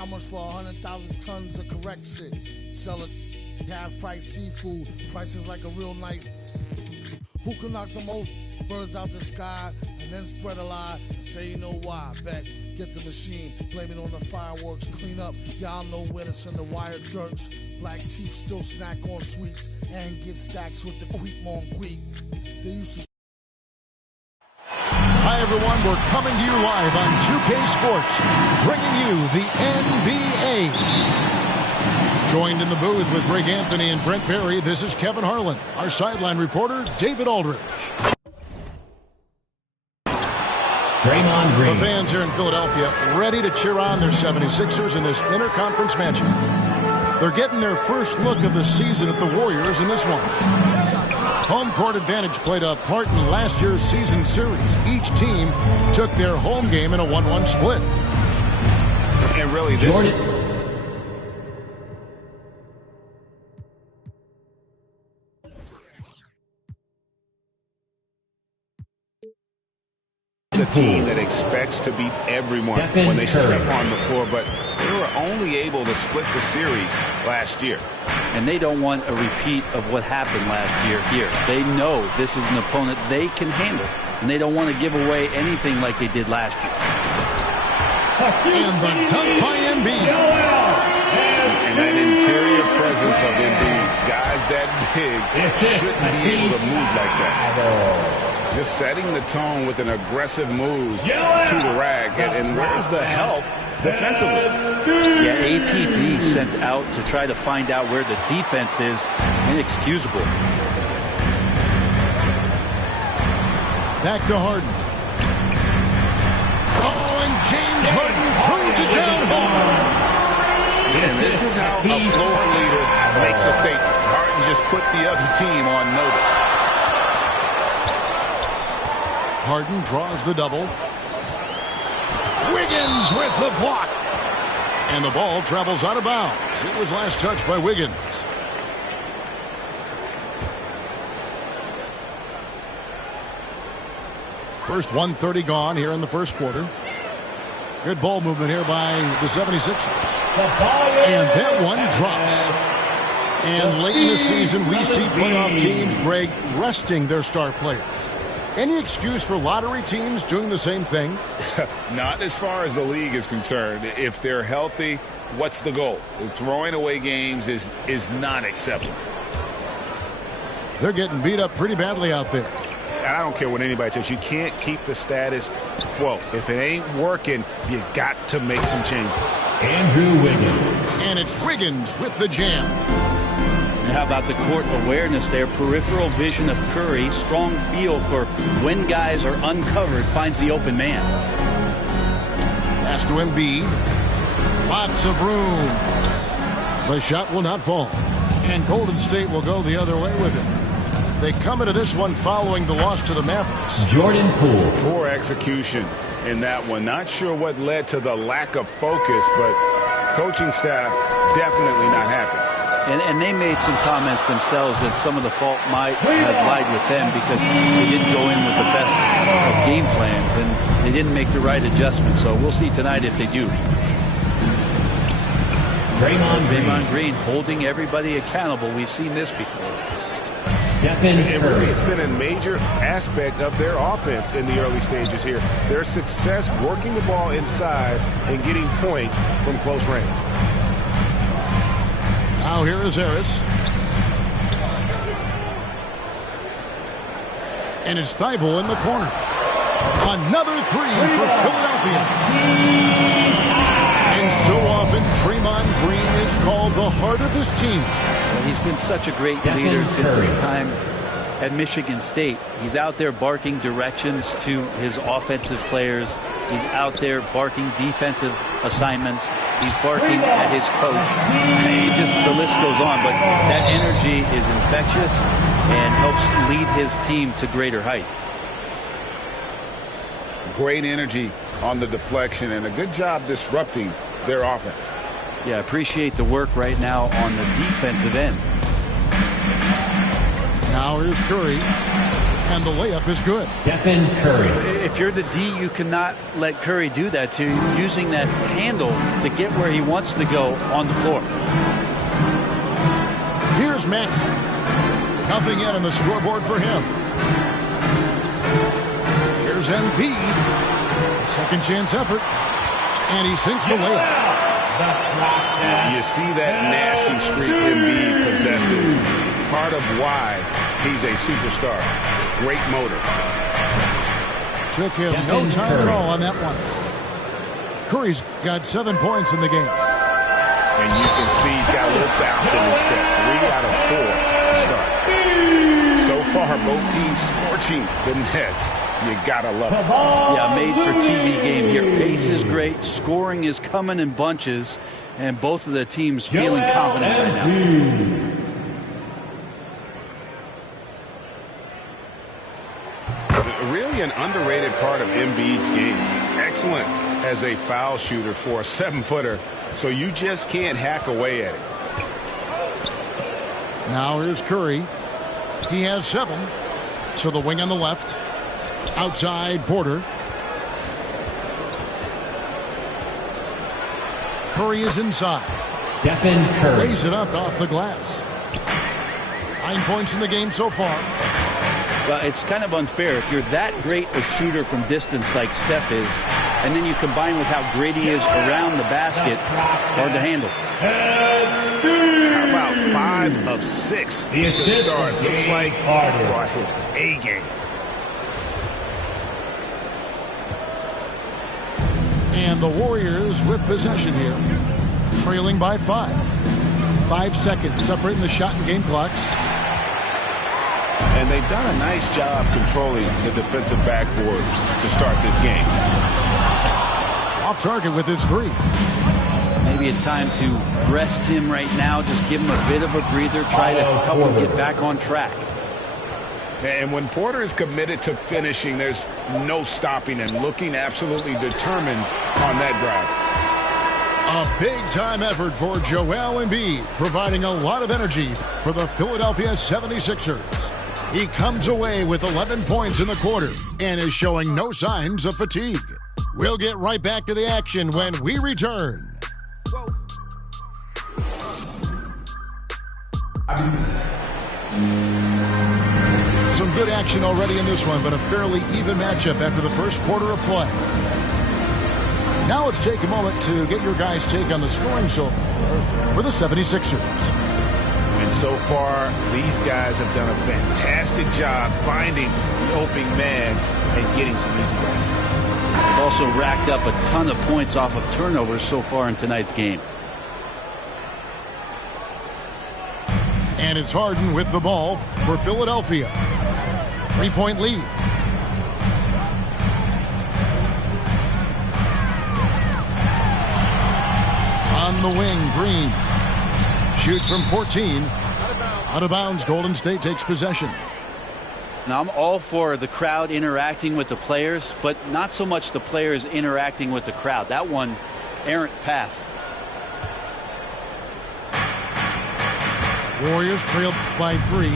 How much for 100,000 tons of correct shit? Sell it half-price seafood, prices like a real nice. Who can knock the most birds out the sky and then spread a lie and say you know why? Bet, get the machine, blame it on the fireworks, clean up. Y'all know where to send the wire jerks. Black teeth still snack on sweets and get stacks with the queep on queep. They used to. Hi, everyone. We're coming to you live on 2K Sports, bringing you the NBA. Joined in the booth with Greg Anthony and Brent Barry, this is Kevin Harlan. Our sideline reporter, David Aldridge. Draymond Green. The fans here in Philadelphia ready to cheer on their 76ers in this interconference matchup. They're getting their first look of the season at the Warriors in this one. Home court advantage played a part in last year's season series. Each team took their home game in a 1-1 split. And really, this is a team that expects to beat everyone when they step on the floor, but they were only able to split the series last year. And they don't want a repeat of what happened last year here. They know this is an opponent they can handle, and they don't want to give away anything like they did last year. And the dunk by Embiid. And that interior presence of Embiid, guys that big shouldn't be able to move like that. Just setting the tone with an aggressive move to the rack. And where's the help defensively? Yeah, APB sent out to try to find out where the defense is. Inexcusable. Back to Harden. Oh, and James Harden throws it down home. And this is how a floor leader makes a statement. Harden just put the other team on notice. Harden draws the double. Wiggins with the block. And the ball travels out of bounds. It was last touched by Wiggins. First 1:30 gone here in the first quarter. Good ball movement here by the 76ers. And that one drops. And late in the season, we see playoff teams, Greg, resting their star players. Any excuse for lottery teams doing the same thing? Not as far as the league is concerned. If they're healthy, what's the goal? Throwing away games is not acceptable. They're getting beat up pretty badly out there. And I don't care what anybody says. You can't keep the status quo. If it ain't working, you got to make some changes. Andrew Wiggins. And it's Wiggins with the jam. And how about the court awareness there? Peripheral vision of Curry. Strong feel for when guys are uncovered. Finds the open man. Pass to Embiid. Lots of room. The shot will not fall. And Golden State will go the other way with it. They come into this one following the loss to the Mavericks. Jordan Poole. Poor execution in that one. Not sure what led to the lack of focus, but coaching staff definitely not happy. And they made some comments themselves that some of the fault might have lied with them because they didn't go in with the best of game plans and they didn't make the right adjustments. So we'll see tonight if they do. Draymond Green holding everybody accountable. We've seen this before. And really, it's been a major aspect of their offense in the early stages here. Their success working the ball inside and getting points from close range. Now here is Harris. And it's Thibault in the corner. Another three for Philadelphia. And so often, Draymond Green is called the heart of this team. He's been such a great leader since his time at Michigan State. He's out there barking directions to his offensive players. He's out there barking defensive assignments. He's barking at his coach. The list goes on, but that energy is infectious and helps lead his team to greater heights. Great energy on the deflection and a good job disrupting their offense. Yeah, appreciate the work right now on the defensive end. Now here's Curry. And the layup is good. Stephen Curry. If you're the D, you cannot let Curry do that to you, using that handle to get where he wants to go on the floor. Here's Maxey. Nothing yet on the scoreboard for him. Here's Embiid. A second chance effort. And he sinks the layup. You see that nasty streak Embiid possesses. Part of why he's a superstar. Great motor. Took him no time at all on that one. Curry's got 7 points in the game. And you can see he's got a little bounce in his step. 3 out of 4 to start. So far, both teams scorching the Nets. You gotta love it. Yeah, made for TV game here. Pace is great. Scoring is coming in bunches. And both of the teams feeling confident right now. Really an underrated part of Embiid's game. Excellent as a foul shooter for a 7-footer. So you just can't hack away at it. Now here's Curry. He has 7. To the wing on the left. Outside Porter. Curry is inside. Stephen Curry. Lays it up off the glass. 9 points in the game so far. Well, it's kind of unfair. If you're that great a shooter from distance like Steph is, and then you combine with how great he is around the basket, hard to handle. How about 5 of 6 to start? Looks like he brought his A game. And the Warriors with possession here. Trailing by 5. 5 seconds separating the shot and game clocks. And they've done a nice job controlling the defensive backboard to start this game. Off target with his 3. Maybe a time to rest him right now. Just give him a bit of a breather. Try to help him get back on track. And when Porter is committed to finishing, there's no stopping him. Looking absolutely determined on that drive. A big-time effort for Joel Embiid, providing a lot of energy for the Philadelphia 76ers. He comes away with 11 points in the quarter and is showing no signs of fatigue. We'll get right back to the action when we return. Some good action already in this one, but a fairly even matchup after the first quarter of play. Now let's take a moment to get your guys' take on the scoring so far for the 76ers. And so far, these guys have done a fantastic job finding the opening man and getting some easy baskets. They've also racked up a ton of points off of turnovers so far in tonight's game. And it's Harden with the ball for Philadelphia. 3-point lead. On the wing, Green shoots from 14. Out of bounds, Golden State takes possession. Now, I'm all for the crowd interacting with the players, but not so much the players interacting with the crowd. That one, errant pass. Warriors trail by 3.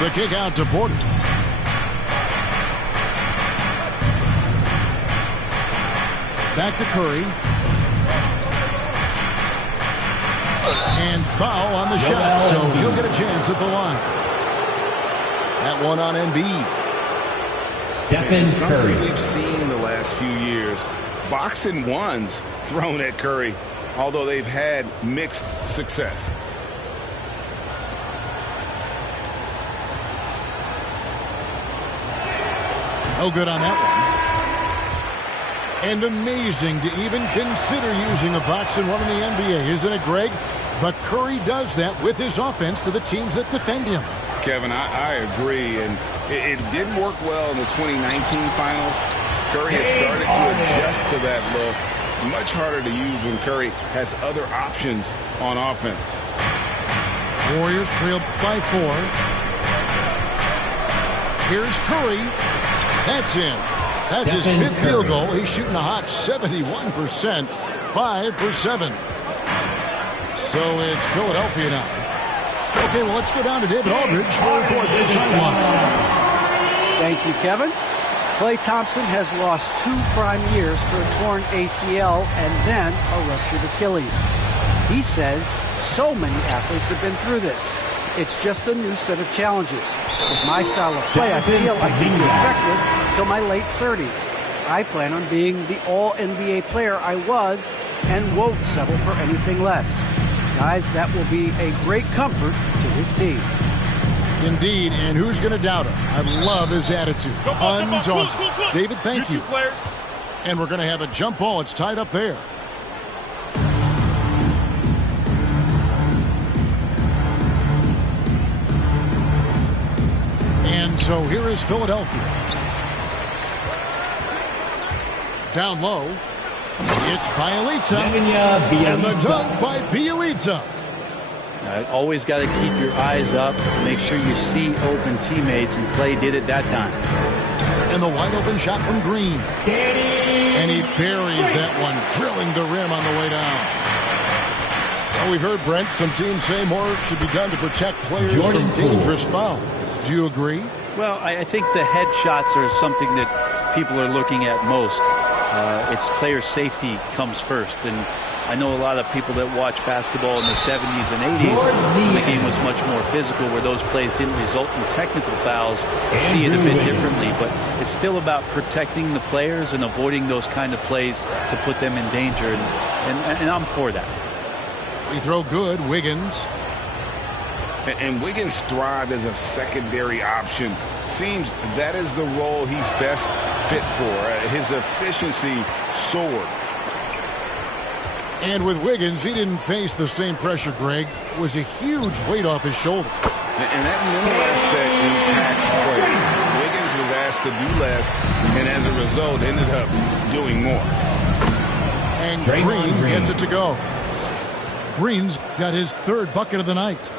The kick out to Porter. Back to Curry. And foul on the shot, so he'll get a chance at the line. That one on Embiid. Stephen Curry. We've seen the last few years. Boxing ones thrown at Curry, although they've had mixed success. No good on that one. And amazing to even consider using a boxing one in the NBA, isn't it, Greg? But Curry does that with his offense to the teams that defend him. Kevin, I agree, and it didn't work well in the 2019 finals. Curry has started to adjust to that look. Much harder to use when Curry has other options on offense. Warriors trail by 4. Here's Curry. That's in. That's his 5th field goal. He's shooting a hot 71%. 5 for 7. So it's Philadelphia now. Okay, well, let's go down to David Aldridge for a report from the sideline. Thank you, Kevin. Klay Thompson has lost 2 prime years to a torn ACL and then a ruptured Achilles. He says so many athletes have been through this. It's just a new set of challenges. With my style of play, I feel I can be effective till my late 30s. I plan on being the all-NBA player I was and won't settle for anything less. Guys, that will be a great comfort to his team. Indeed, and who's going to doubt him? I love his attitude. Undaunted. David, thank you. And we're going to have a jump ball. It's tied up there. And so here is Philadelphia. Down low. It's Bielitsa. And the dunk by Bielitsa. Always got to keep your eyes up. Make sure you see open teammates, and Klay did it that time. And the wide open shot from Green. And he buries that one, drilling the rim on the way down. Well, we've heard, Brent, some teams say more should be done to protect players from dangerous fouls. Do you agree? Well, I think the head shots are something that people are looking at most. It's player safety comes first, and I know a lot of people that watch basketball in the 70s and 80s when the game was much more physical, where those plays didn't result in technical fouls, see it a bit differently. But it's still about protecting the players and avoiding those kind of plays to put them in danger, and I'm for that. Free throw good, Wiggins. And Wiggins thrived as a secondary option. Seems that is the role he's best fit for. His efficiency soared. And with Wiggins, he didn't face the same pressure, Greg. It was a huge weight off his shoulders. And that mental aspect impacts play. Wiggins was asked to do less, and as a result, ended up doing more. And Green gets it to go. Green's got his 3rd bucket of the night.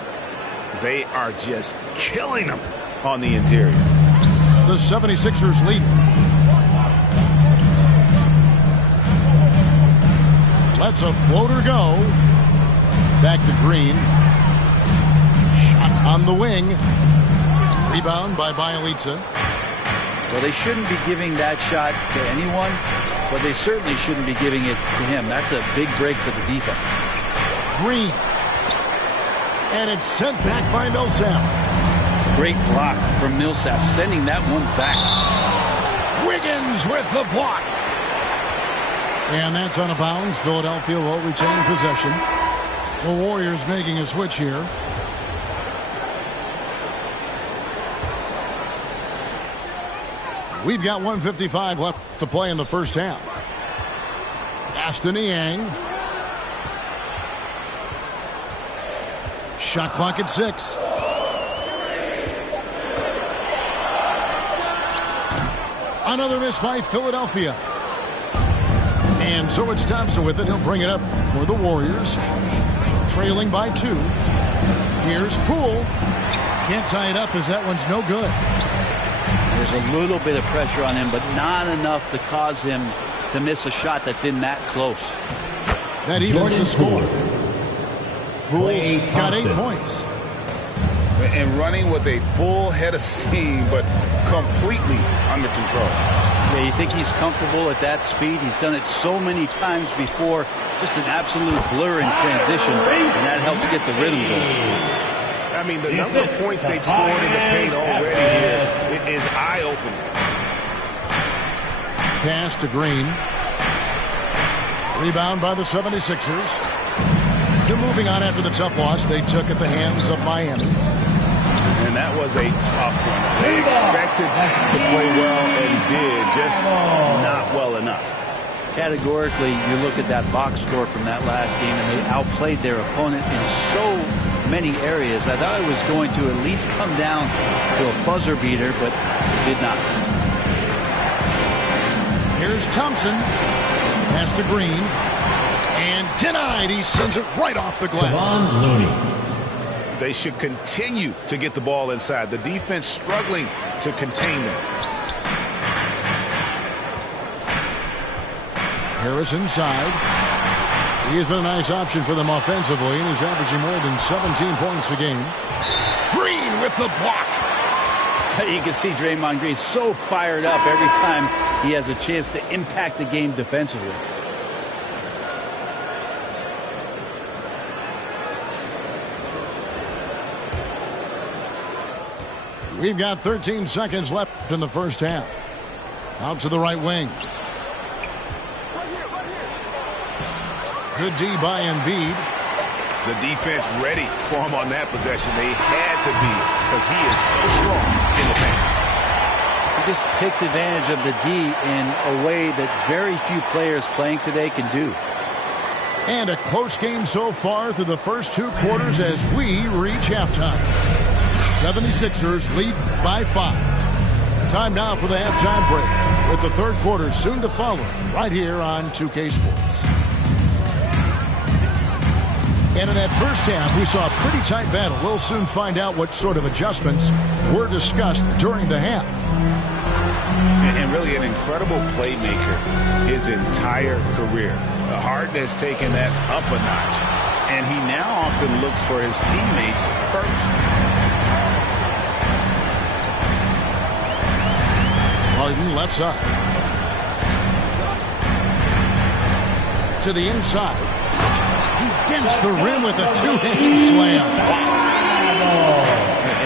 They are just killing him on the interior. The 76ers lead. Lets a floater go. Back to Green. Shot on the wing. Rebound by Bielitsa. Well, they shouldn't be giving that shot to anyone, but they certainly shouldn't be giving it to him. That's a big break for the defense. Green. And it's sent back by Millsap. Great block from Millsap, sending that one back. Wiggins with the block. And that's out of bounds. Philadelphia will retain possession. The Warriors making a switch here. We've got 1:55 left to play in the first half. Aston Niang. Shot clock at 6. Another miss by Philadelphia. And so it's Thompson with it. He'll bring it up for the Warriors. Trailing by 2. Here's Poole. Can't tie it up as that one's no good. There's a little bit of pressure on him, but not enough to cause him to miss a shot that's in that close. That evens the score. Poole's got 8 points. And running with a full head of steam, but completely under control. Yeah, you think he's comfortable at that speed? He's done it so many times before. Just an absolute blur in transition, and that helps get the rhythm going. I mean, the number of points they've scored in the paint already here is eye-opening. Pass to Green. Rebound by the 76ers. They're moving on after the tough loss they took at the hands of Miami. And that was a tough one. They expected to play well and did, just not well enough. Categorically, you look at that box score from that last game, and they outplayed their opponent in so many areas. I thought it was going to at least come down to a buzzer beater, but it did not. Here's Thompson. Pass to Green. And denied. He sends it right off the glass. They should continue to get the ball inside. The defense struggling to contain them. Harris inside. He's been a nice option for them offensively, and he's averaging more than 17 points a game. Green with the block. You can see Draymond Green so fired up every time he has a chance to impact the game defensively. We've got 13 seconds left in the first half. Out to the right wing. Good D by Embiid. The defense ready for him on that possession. They had to be, because he is so strong in the paint. He just takes advantage of the D in a way that very few players playing today can do. And a close game so far through the first 2 quarters as we reach halftime. 76ers lead by 5. Time now for the halftime break, with the third quarter soon to follow right here on 2K Sports. And in that first half, we saw a pretty tight battle. We'll soon find out what sort of adjustments were discussed during the half. And really an incredible playmaker his entire career. Harden has taken that up a notch, and he now often looks for his teammates first. Harden left side. To the inside. He dents the rim with a 2-hand slam.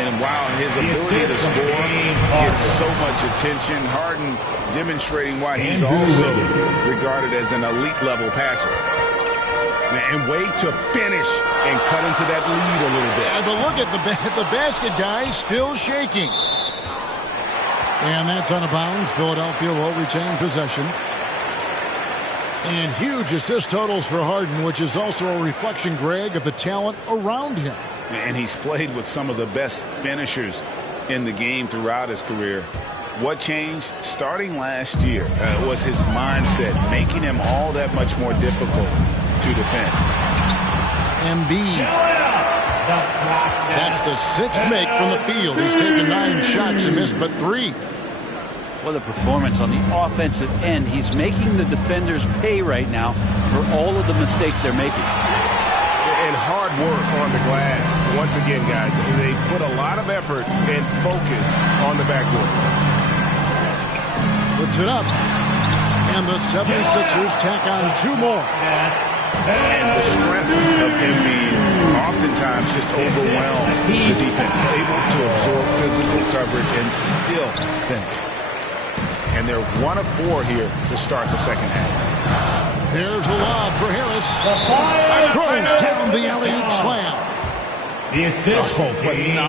And while his ability to score gets so much attention, Harden demonstrating why he's also regarded as an elite-level passer. And way to finish and cut into that lead a little bit. Yeah, but look at the basket guy still shaking. And that's out of bounds. Philadelphia will retain possession. And huge assist totals for Harden, which is also a reflection, Greg, of the talent around him. And he's played with some of the best finishers in the game throughout his career. What changed starting last year was his mindset, making him all that much more difficult to defend. Embiid. That's the 6th make from the field. He's taken 9 shots and missed but 3. What a performance on the offensive end. He's making the defenders pay right now for all of the mistakes they're making. And hard work on the glass. Once again, guys, they put a lot of effort and focus on the backboard. Puts it up. And the 76ers tack on 2 more. And the strength of Embiid oftentimes just overwhelms the defense. Able to absorb physical coverage and still finish. And they're 1 of 4 here to start the second half. Here's a lob for Harris. Throws down the alley-oop slam. The assist. Phenomenal